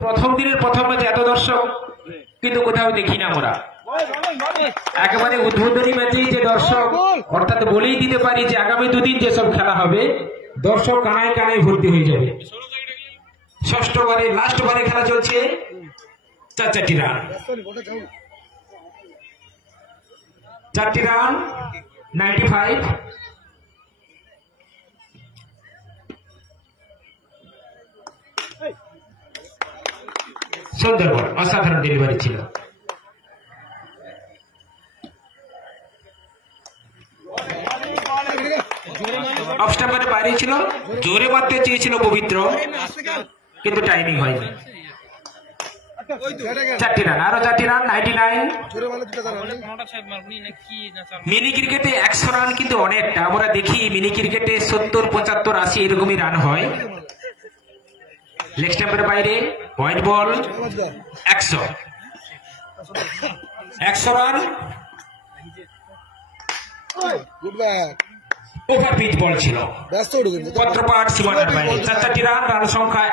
প্রথম দিনের প্রথম ম্যাচে এত দর্শক কিন্তু কোথাও দেখি না আমরা। একেবারে উদ্বোধনী ম্যাচেই যে দর্শক, অর্থাৎ বলেই দিতে পারি যে আগামী দুদিন যেসব খেলা হবে দর্শক কানায় কানায় ভর্তি হয়ে যাবে। ষষ্ঠ বারে লাস্ট বারে খেলা চলছে, 4টি রান, 4টি রান, 95। সুন্দরবন অসাধারণ ডেলিভারি ছিল। অফ স্টাম্পারের বাইরে ছিল, জোরে মারতে চেয়েছিল পবিত্র, কিন্তু টাইমিং হয়নি। 4টি রান, আরো 4টি রান, 99। মিনি ক্রিকেটে 100 রান কিন্তু অনেকটা। আমরা দেখি মিনি ক্রিকেটে 70, 75, 80 এরকমই রান হয়। লেগ স্টাম্পের বাইরে, white ball, 100 run. Over pitch ball ছিল, পত্রপাঠ সীমানার বাইরে। 4টি রান, রান সংখ্যা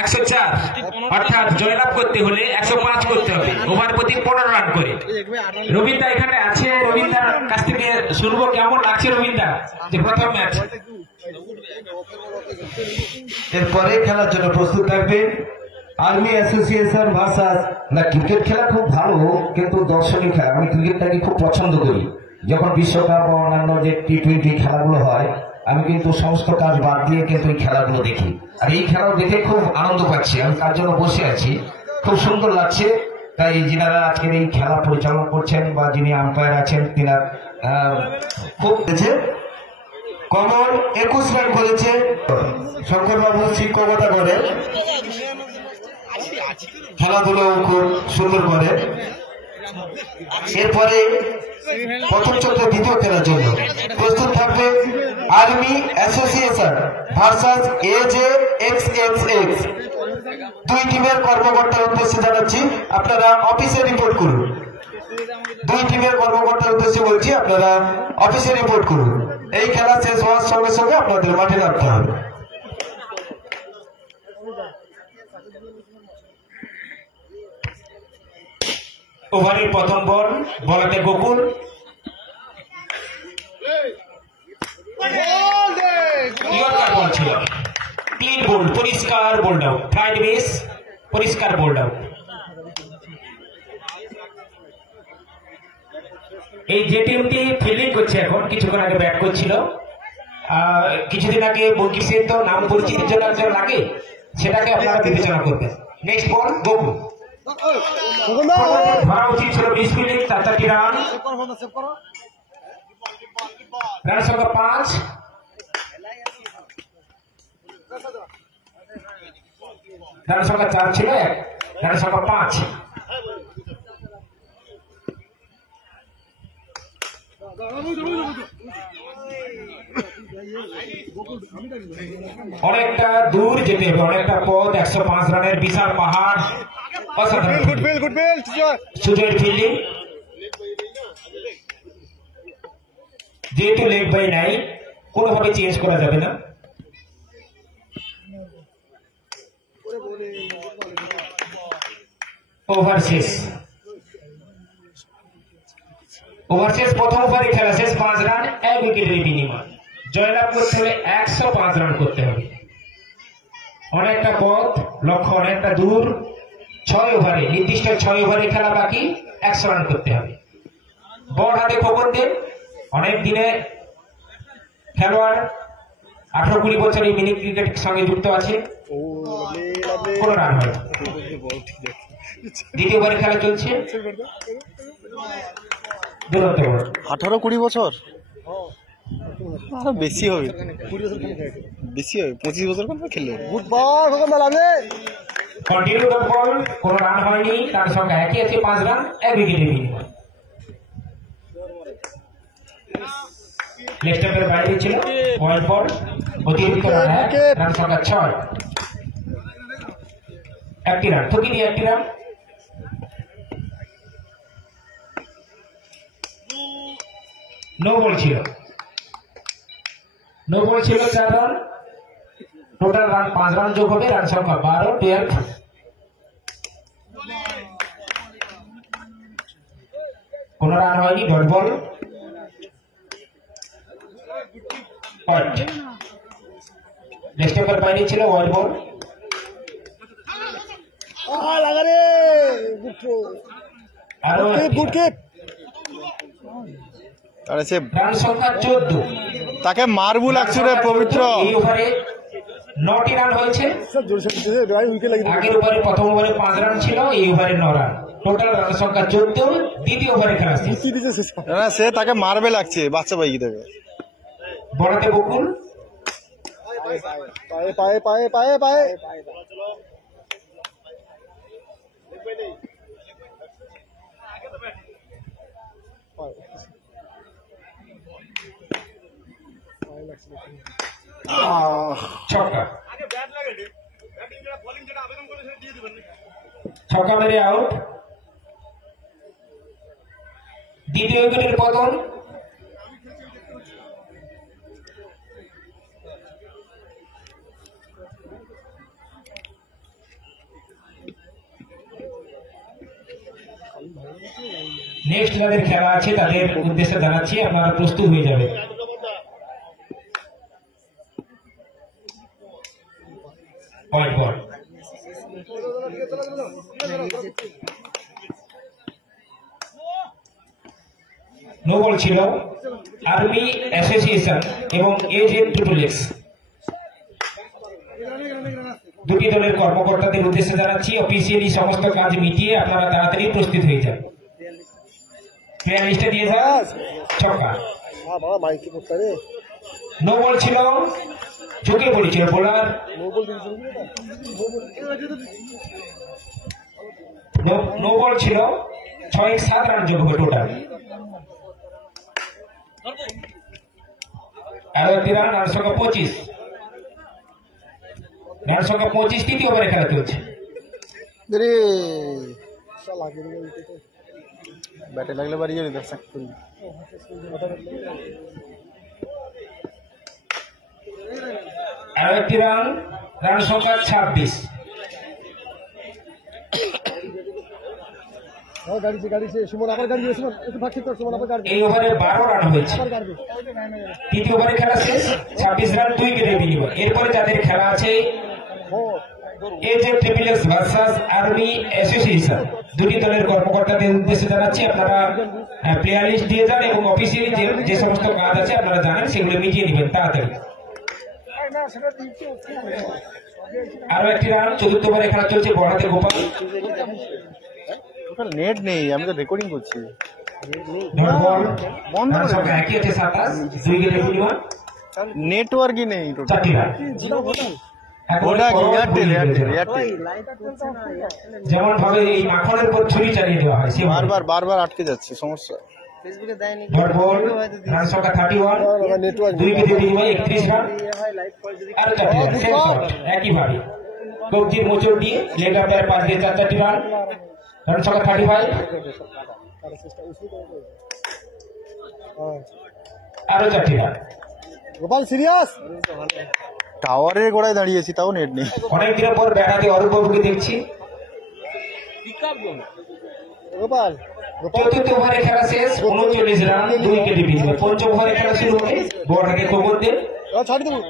104। অর্থাৎ জয়লাভ করতে হলে 105 করতে হবে, ওভার প্রতি 15 রান করে। রবীন্দ্র এখানে আছে, রবীন্দ্রার কাছ থেকে শুনবো কেমন লাগছে রবীন্দ্র যে প্রথম ম্যাচ। এরপরে খেলার জন্য প্রস্তুত থাকবেন আর্মি অ্যাসোসিয়েশন ভার্সাস। না, ক্রিকেট খেলা খুব ভালো, কিন্তু দর্শনীয় খেলা। আমি ক্রিকেটটাকে খুব পছন্দ করি। যখন বিশ্বকাপ বা অন্যান্য যে টি20 খেলাগুলো হয়, আমি কিন্তু সমস্ত কাজ বাদ দিয়ে কিন্তু এই খেলাগুলো দেখি। আর এই খেলাও দেখে খুব আনন্দ পাচ্ছি। আমি তার জন্য বসে আছি, খুব সুন্দর লাগছে। তাই যিনারা আজকের এই খেলা পরিচালনা করছেন বা যিনি আম্পায়ার আছেন, তিনার খুব কমল 21 রান করেছে। শঙ্করবাবু শিক্ষকতা করে, খেলাধুলো খুব সুন্দর করে। এরপরে প্রথম চক্র দ্বিতীয় খেলার জন্য প্রস্তুত থাকবে আর্মি অ্যাসোসিয়েশন ভার্সাস AJXXX। দুই টিমের কর্মকর্তার উদ্দেশ্যে জানাচ্ছি, আপনারা অফিসে রিপোর্ট করুন। দুই টিমের কর্মকর্তার উদ্দেশ্যে বলছি, আপনারা অফিসে রিপোর্ট করুন। এই খেলা শেষ হওয়ার সঙ্গে সঙ্গে আপনাদের মাঠে নামতে হবে। ওভারের প্রথম বল, বলাতে গোকুল, বল ছিল, 3 বোল্ড, পরিষ্কার বোল্ড আউট, ফ্লাইট বেস, পরিষ্কার বোল্ড আউট। এই যে টিমটি ফিল্ডিং করছে এখন, কিছুক্ষণ আগে ব্যাট করছিল, কিছুদিন আগে বঙ্কিসের তো নাম পরিচিতির জন্য একজন লাগে, সেটাকে আপনারা বিবেচনা করবেন। নেক্সট বল গোকুল, ধরা উচিত ছিল 20 মিনিট, 4টি রান, রান সংখ্যা 5। রান সংখ্যা 4 ছিল, রান সংখ্যা 5। অনেকটা দূর যেতে হবে, অনেকটা পথ, 105 রানের বিশাল পাহাড়। সুজয়ের ফিল্ডিং, যেহেতু লেগ বাই নাই, কোনোভাবে চেঞ্জ করা যাবে না। ওভার শেষ, ওভার শেষ, প্রথম ওভারে খেলা শেষ, 5 রান 1 উইকেটের বিনিময়। জয়লাভ করতে হলে 105 রান করতে হবে। অনেকটা পথ, লক্ষ্য অনেকটা দূর। 6 ওভারে, নির্দিষ্ট 6 ওভারে খেলা বাকি, 100 রান করতে হবে। বল হাতে খবর দেন, অনেক দিনে খেলোয়াড়, 18-20 বছর এই মিনি ক্রিকেটের সঙ্গে যুক্ত আছে। কোনো রান হয়, দ্বিতীয় ওভারে খেলা চলছে। 18-20 বছর বেশি হবে, 25 বছর খেললে। কন্টিনিউ বল, কোনো রান হয়নি, তার সঙ্গে একই আছে, 5 রান 1 উইকেটের বিনিময়। লেগ স্টাম্পের বাইরে ছিল, হোয়াইট বল, অতিরিক্ত রান, রান সংখ্যা 6। 1টি রান, থকি দিয়ে 1টি রান। নো বল ছিল, 4 রান, টোটাল রান 5 রান যোগ হবে, রান সংখ্যা 12, 12। কোনো রান হয়নি, ডট বল। লেস্টের বাইরে ছিল, ওয়াইড বল। আরো রান সংখ্যা 14। তাকে মারবু লাগছে রে পবিত্র। এই ওভারে 9টি রান হয়েছে। আগের ওভারে প্রথম ওভারে 5 রান ছিল, এই ওভারে 9 রান। টোটাল রান সংখ্যা 14। দ্বিতীয় ওভারে খেলা শেষ। সে তাকে মারবে লাগছে, বাচ্চা বাইকি দেবে। বলাতে বকুল, পায়ে পায়ে পায়ে পায়ে পায়ে ছক্কা। ছক্কা মেরে আউট। দ্বিতীয় উইকেটের পতন। নেক্সট যাদের খেলা আছে তাদের উদ্দেশ্যে জানাচ্ছি, আপনারা প্রস্তুত হয়ে যাবে। White ball. নো বল ছিল। আর্মি অ্যাসোসিয়েশন এবং AJ-XXX দুটি দলের কর্মকর্তাদের উদ্দেশ্যে জানাচ্ছি, অফিসিয়ালি সমস্ত কাজ মিটিয়ে আপনারা তাড়াতাড়ি প্রস্তুত হয়ে যান। প্লেয়ার লিস্টে দিয়ে যান। ছক্কা। নো বল ছিল, ঝুঁকে পড়েছিল বোলার। নো বল ছিল, 6-7 রান যোগ হবে টোটাল। আরো 3 রান, রান সংখ্যা 25। রান সংখ্যা 25, তৃতীয় ওভারে খেলা চলছে। ব্যাটে লাগলে বাড়ি যাবে। আরো 1 রান, রান সংখ্যা 26। এই ওভারে 12 রান হয়েছে। তৃতীয় ওভারে খেলা শেষ, 26 রান 2 উইকেটের বিনিময়। এরপরে যাদের খেলা আছে AJ-XXX ভার্সাস আর্মি অ্যাসোসিয়েশন দুটি দলের কর্মকর্তাদের উদ্দেশ্যে জানাচ্ছি, আপনারা প্লেয়ার লিস্ট দিয়ে যান এবং অফিসিয়ালি যে সমস্ত কাজ আছে আপনারা জানেন সেগুলো মিটিয়ে নেবেন তাড়াতাড়ি। আরো 1 রান, চতুর্থ ওভারে খেলা চলছে। বড়াতে গোপাল। নেট নেই, আমি তো রেকর্ডিং করছি। রান সংখ্যা একই আছে 27, 2 উইকেটের বিনিময়। নেটওয়ার্কই নেই। 4টি রান। যেমন ভাবে এই মাখনের উপর ছুরি চালিয়ে দেওয়া হয়, বারবার বারবার আটকে যাচ্ছে, সমস্যা। রান সংখ্যা 31, 2 উইকেটের বিনিময়ে 31 রান। আরো 4টি রান, একইভাবে কবজির মোচড় দিয়ে লেগ আম্পায়ার পাস দিয়ে 4টি রান। রান সংখ্যা 35। আরো 4টি রান। গোপাল সিরিয়াস। টাওয়ারের গোড়ায় দাঁড়িয়েছি, তাও নেট নেই। অনেক দিনের পর ব্যাটাতে অরূপ বাবুকে দেখছি। গোপাল চতুর্থ ওভারে খেলা শেষ, 39 রান 2 উইকেটের বিনিময়ে। পঞ্চম ওভারে খেলা শুরু হবে। বড়াকে খবর দেন। ছাড় দেবো।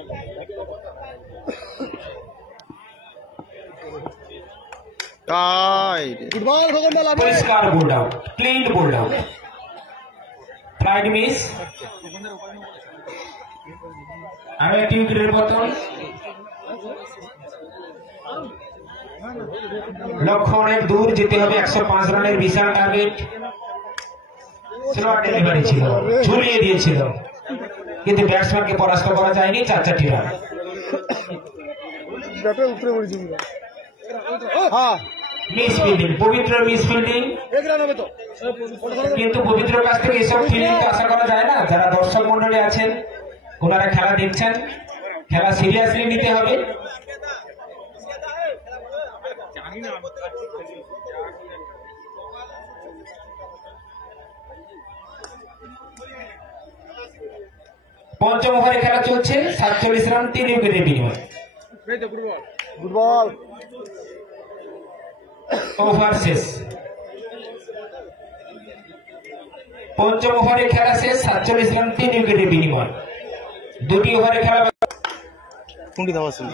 পরিষ্কার bold out, clean bold out. Flight miss. আরো 1 উইকেটের পতন। লক্ষ্য অনেক দূর যেতে হবে, 105 রানের বিশাল টার্গেট। স্লোয়ার ডেলিভারি ছিল, ঝুলিয়ে দিয়েছিল, কিন্তু ব্যাটসম্যানকে পরাস্ত করা যায়নি। 4টি রান। মিস ফিল্ডিং, পবিত্র মিস ফিল্ডিং। কিন্তু পবিত্রের কাছ থেকে এসব ফিল্ডিং তো আশা করা যায় না। যারা দর্শক মন্ডলী আছেন ওনারা খেলা দেখছেন, খেলা সিরিয়াসলি নিতে হবে। পঞ্চম ওভারে খেলা চলছে, 47 রান 3 উইকেটের বিনিময়। ফুটবল ওভার শেষ। পঞ্চম ওভারে খেলা শেষ, 47 রান 3 উইকেটের বিনিময়। দুটি ওভারে খেলা কোনটি ধাবা ছিল?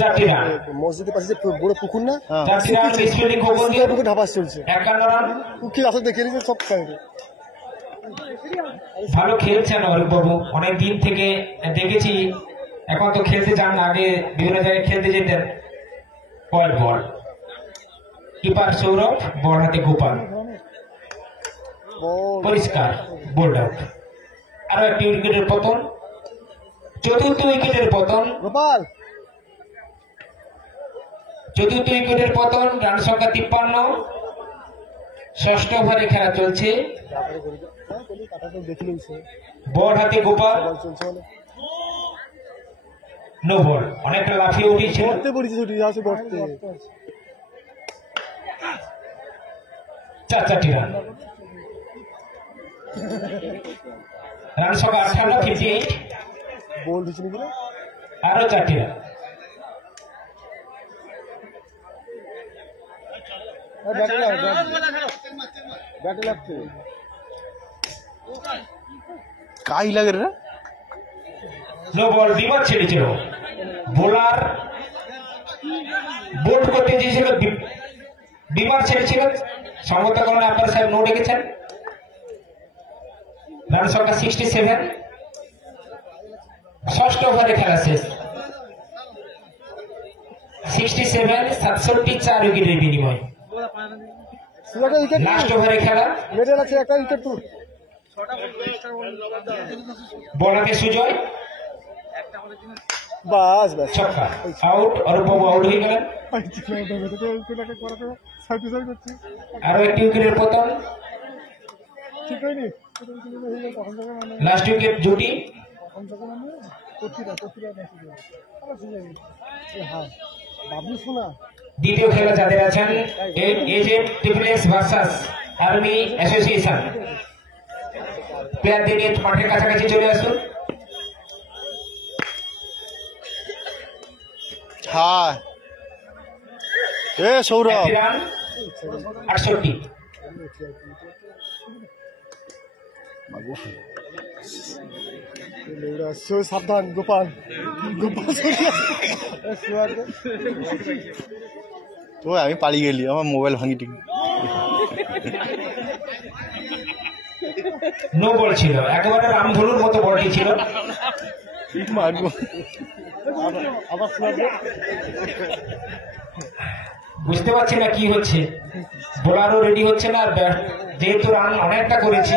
4টি রান। মসজিদের পাশে যে বড় পুকুর না, 4টি রান মিসফিল্ডিং খোকন দিয়ে পুকুর ধাবাস চলছে। 51 রান। পুকুর আসলে দেখে নিয়েছে সব সাইডে। ভালো খেলছেন অরূপ বাবু, অনেক দিন থেকে দেখেছি। এখন তো খেলতে যান না, আগে বিভিন্ন জায়গায় খেলতে যেতেন। বল কিপার সৌরভ, বল হাতে গোপাল, পরিষ্কার বোল্ড আউট। আরো একটি উইকেটের পতন, চতুর্থ উইকেটের পতন। গোপাল চতুর্থ উইকেটের পতন, রান সংখ্যা 53। ষষ্ঠ ওভারে খেলা চলছে, বল হাতে গোপাল, নো বল। অনেকটা লাফিয়ে উঠেছিল, 4টি রান। রান সংখ্যা 58, 58। আরো 4টি রান। কাই লাগে রে, নো বল। বিমার ছেড়েছিল, বোলার বোল্ড করতে চেয়েছিল, বিমার ছেড়েছিল। সংগত কারণে আপনার সাহেব নো রেখেছেন। রান সংখ্যা 67। ষষ্ঠ ওভারে খেলা শেষ, 67, 67, 4 উইকেটের বিনিময়। লাস্ট ওভারে খেলা, বল হাতে সুজয়, ছক্কা, আউট। অরূপ বাবু আউট হয়ে গেলেন। আরো একটি উইকেটের পতন, লাস্ট উইকেট জুটি। দ্বিতীয় খেলা যাদের আছেন, agent triple versus army association, প্লেয়ারদের নিয়ে মাঠের কাছাকাছি চলে আসুন। হ্যাঁ এ সৌরভ, 68। সাবধান গোপাল, তো আমি পালিয়ে গেলি, আমার মোবাইল ভাঙি ঠিক। নো বল ছিল, একেবারে রামধনুর মতো বলটি ছিল। বুঝতে পারছি না কি হচ্ছে, বোলারও রেডি হচ্ছে না। যেহেতু রান অনেকটা করেছি,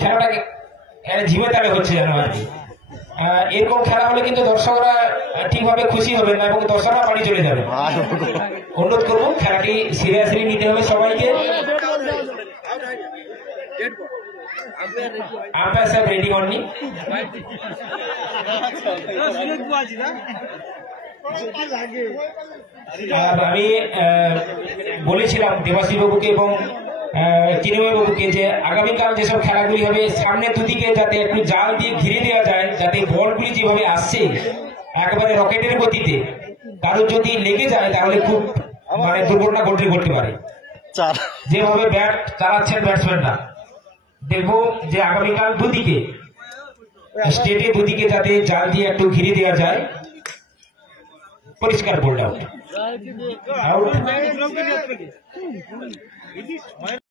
খেলাটাকে ঝিমে তালে হচ্ছে যেন আর কি। এরকম খেলা হলে কিন্তু দর্শকরা ঠিকভাবে খুশি হবে না এবং দর্শকরা বাড়ি চলে যাবে। অনুরোধ করবো খেলাটি সিরিয়াসলি নিতে হবে সবাইকে। আম্পায়ার সাহেব রেডি হননি। আমি বলেছিলাম দেবাশী বাবুকে এবং চিন্ময় বাবুকে যে আগামীকাল যেসব খেলাগুলি হবে, সামনে দুদিকে যাতে একটু জাল দিয়ে ঘিরে দেওয়া যায়, যাতে বলগুলি যেভাবে আসছে একেবারে রকেটের গতিতে, কারোর যদি লেগে যায় তাহলে খুব মানে দুর্ঘটনা ঘটতে পারে। যেভাবে ব্যাট চালাচ্ছেন ব্যাটসম্যানরা, দেখবো যে আগামীকাল দুদিকে স্টেটে দুদিকে যাতে জাল দিয়ে একটু ঘিরে দেওয়া যায়। পরিষ্কার বোল্ড আউট।